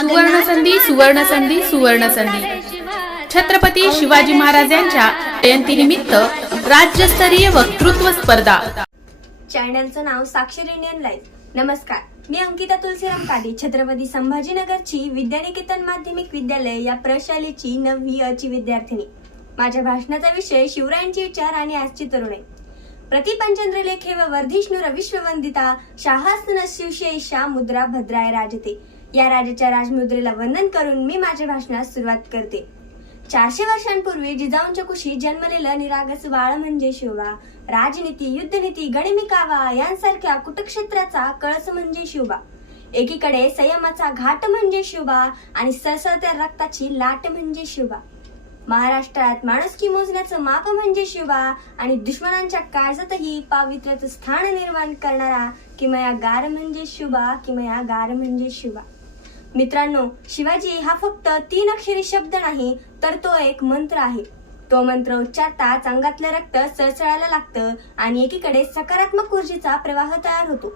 सुवर्ण संधी सुवर्ण संधी सुवर्ण संधी छत्रपती शिवाजी महाराज यांच्या जयंतीनिमित्त राज्यस्तरीय वक्तृत्व स्पर्धा. चॅनलचं नाव साक्षर इंडियन लाईफ नमस्कार मी अंकिता तुलसीराम काडे छत्रपती संभाजीनगरची विद्यानिकेतन माध्यमिक विद्यालय या प्रशालेची नववी अची विद्यार्थिनी. माझ्या भाषणाचा विषय शिवरायांचे विचार आणि आजची तरुणे प्रतिपंचंद्र लेखे व वर्धिष्णू रविश्ववंदिता शाहासन शिवशेषा मुद्रा भद्राय राजते. या राजाच्या राजमुद्रेला वंदन करून मी माझ्या भाषणास सुरुवात करते. चारशे वर्षांपूर्वी जिजाऊंच्या कुशी जन्मलेलं निरागस बाळ म्हणजे शिवबा राजनीती युद्धनीती गणिमिकावा यांसारख्या कुटक्षेत्राचा कळस म्हणजे शिवबा एकीकडे संयमाचा घाट म्हणजे शिवबा आणि सळसळत्या रक्ताची लाट म्हणजे शिवबा महाराष्ट्रात माणुसकी मोजण्याचं माप म्हणजे शिवबा आणि दुश्मनांच्या काळजातही पावित्र्याचं स्थान निर्माण करणारा किमया गार म्हणजे शिवबा किमया गार म्हणजे शिवबा मित्रांनो शिवाजी हा फक्त तीन अक्षरी शब्द नाही तर तो एक मंत्र आहे. तो मंत्र उच्चारताच अंगातलं रक्त सळसळायला लागतं आणि एकीकडे सकारात्मक ऊर्जेचा प्रवाह तयार होतो.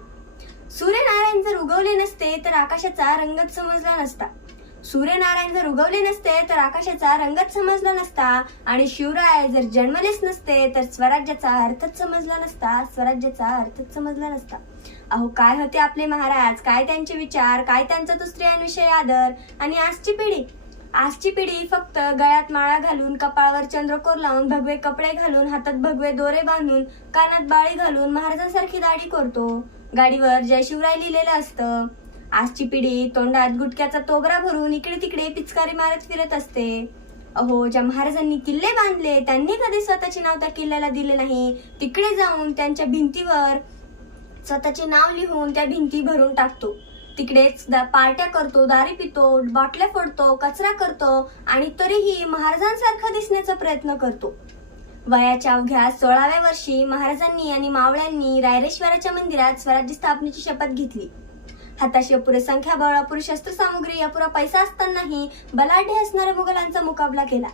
सूर्यनारायण जर उगवले नसते तर आकाशाचा रंगच समजला नसता. सूर्यनारायण जर उगवले नसते तर आकाशाचा रंगच समजला नसता. आणि शिवराय जर जन्मलेच नसते तर स्वराज्याचा अर्थच समजला नसता. स्वराज्याचा अर्थच समजला नसता. अहो काय होते आपले महाराज? काय त्यांचे विचार? काय त्यांचा तो स्त्रियांविषयी आदर? आणि आजची पिढी? आजची पिढी फक्त गळ्यात माळा घालून कपाळावर चंद्रकोर लावून भगवे कपडे घालून हातात भगवे दोरे बांधून कानात बाळी घालून महाराजांसारखी दाढी करतो. गाडीवर जय शिवराय लिहिलेलं असतं. आजची पिढी तोंडात गुटक्याचा तोगरा भरून इकडे तिकडे पिचकारी मारत फिरत असते. अहो ज्या महाराजांनी किल्ले बांधले त्यांनी कधी स्वतःचे नाव त्या किल्ल्याला दिले नाही. तिकडे जाऊन त्यांच्या भिंतीवर स्वतःचे नाव लिहून त्या भिंती भरून टाकतो. तिकडेच दा- पार्ट्या करतो दारी पितो बाटल्या फोडतो कचरा करतो आणि तरीही महाराजांसारखा दिसण्याचा प्रयत्न करतो. वयाच्या अवघ्या सोळाव्या वर्षी महाराजांनी आणि मावळ्यांनी रायरेश्वराच्या मंदिरात स्वराज्य स्थापनेची शपथ घेतली. हाताशी अपुरे संख्याबळ अपुरी शस्त्रसामुग्री अपुरा पैसा असतानाही बलाढ्य असणाऱ्या मुघलांचा मुकाबला केला.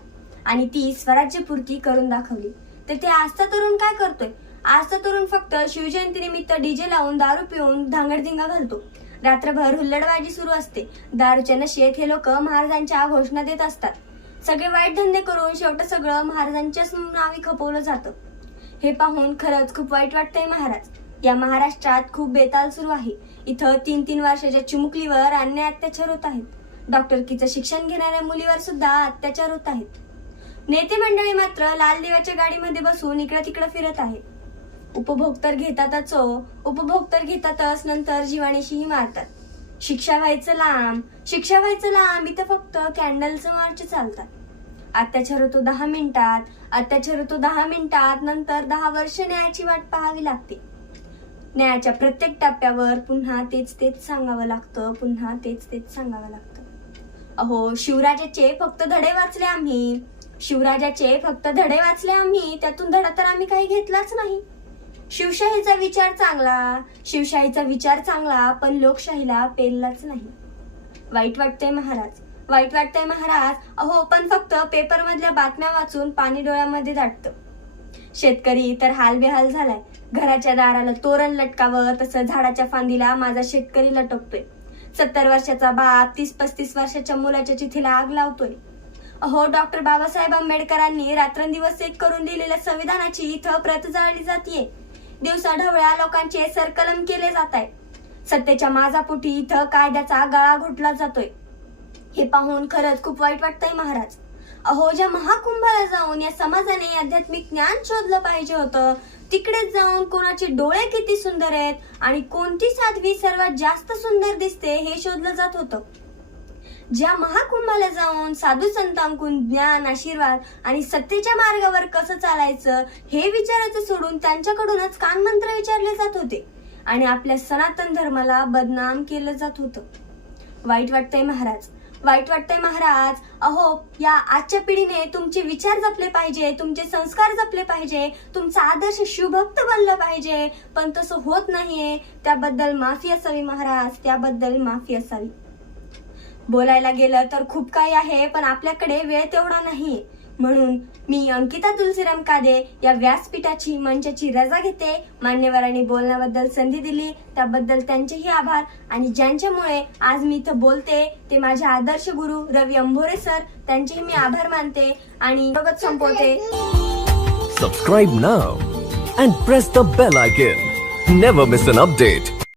आणि ती स्वराज्यपूर्ती करून दाखवली. तर ते आजचा तरुण काय करतोय? आजचा तरुण फक्त शिवजयंती निमित्त डीजे लावून दारू पिऊन धांगडधिंगा घालतो. रात्रभर हुल्लडबाजी सुरू असते. दारूच्या नशेत हे लोक महाराजांच्या घोषणा देत असतात. सगळे वाईट धंदे करून शेवट सगळं महाराजांच्याच नावी खपवलं जातं. हे पाहून खरंच खूप वाईट वाटतंय महाराज. या महाराष्ट्रात खूप बेताल सुरू आहे. इथं तीन तीन वर्षाच्या चिमुकलीवर अन्य अत्याचार होत आहेत. डॉक्टरकीचं शिक्षण घेणाऱ्या मुलीवर सुद्धा अत्याचार होत आहेत. नेते मंडळी मात्र लाल देवाच्या गाडीमध्ये बसून इकडं तिकडं फिरत आहे उपभोक्तर घेतातच हो. उपभोक्तर घेतातच नंतर जीवाणीशीही मारतात. शिक्षा व्हायचं लांब शिक्षा व्हायचं लांब इथं फक्त कॅन्डलचं मार्च चालतात. अत्याचार होतो दहा मिनिटात अत्याचार होतो दहा मिनिटात नंतर दहा वर्ष न्यायाची वाट पाहावी लागते. न्यायाच्या प्रत्येक टप्प्यावर पुन्हा तेच तेच सांगावं लागतं पुन्हा तेच तेच सांगावं लागतं. अहो शिवराजाचे फक्त धडे वाचले आम्ही. शिवराजाचे फक्त धडे वाचले आम्ही. त्यातून धडा तर आम्ही काही घेतलाच नाही. शिवशाहीचा विचार चांगला शिवशाहीचा विचार चांगला पण लोकशाहीला पेललाच नाही. वाईट वाटतंय महाराज वाईट वाटतंय महाराज. अहो पण फक्त पेपरमधल्या बातम्या वाचून पाणी डोळ्यामध्ये दाटतं. शेतकरी तर हालबेहाल झालाय. घराच्या दाराला तोरण लटकावं तसं झाडाच्या फांदीला माझा शेतकरी लटकतोय. सत्तर वर्षाचा बाप तीस पस्तीस वर्षाच्या मुलाच्या चिठीला आग लावतोय. अहो डॉक्टर बाबासाहेब आंबेडकरांनी रात्रंदिवस एक करून दिलेल्या संविधानाची इथं प्रत जाळली जातीये. दिवसा ढवळ्या लोकांचे सरकलम केले जात आहे सत्तेच्या माझापोटी इथं कायद्याचा गळा घुटला जातोय. हे पाहून खरंच खूप वाईट वाटतंय महाराज. अहो ज्या महाकुंभाला जाऊन या समाजाने आध्यात्मिक ज्ञान शोधलं पाहिजे होतं तिकडेच जाऊन कोणाचे डोळे किती सुंदर आहेत आणि कोणती साध्वी सर्वात जास्त सुंदर दिसते हे शोधलं जात होतं. ज्या महाकुंभाला जाऊन साधू संतांकून ज्ञान आशीर्वाद आणि सत्तेच्या मार्गावर कसं चालायचं हे विचारायचं सोडून त्यांच्याकडूनच कानमंत्र विचारले जात होते आणि आपल्या सनातन धर्माला बदनाम केलं जात होतं. वाईट वाटतंय महाराज. वाईट वाटतंय महाराज. अहो या आजच्या पिढीने तुमचे विचार जपले पाहिजे तुमचे संस्कार जपले पाहिजे तुमचा आदर्श शिवभक्त बनलं पाहिजे. पण तसं होत नाहीये. त्याबद्दल माफी असावी महाराज त्याबद्दल माफी असावी. बोलायला गेलं तर खूप काही आहे पण आपल्याकडे वेळ तेवढा नाही. म्हणून मी अंकिता तुलसीराम कादे या व्यासपीठाची मंचाची रजा घेते. मान्यवरांनी बोलण्याबद्दल संधी दिली. त्याबद्दल त्यांचेही आभार. आणि ज्यांच्यामुळे आज मी इथं बोलते ते माझे आदर्श गुरु रवी अंभोरे सर. त्यांचेही मी आभार मानते आणि बघत संपवते. Subscribe now and press the bell icon never miss an update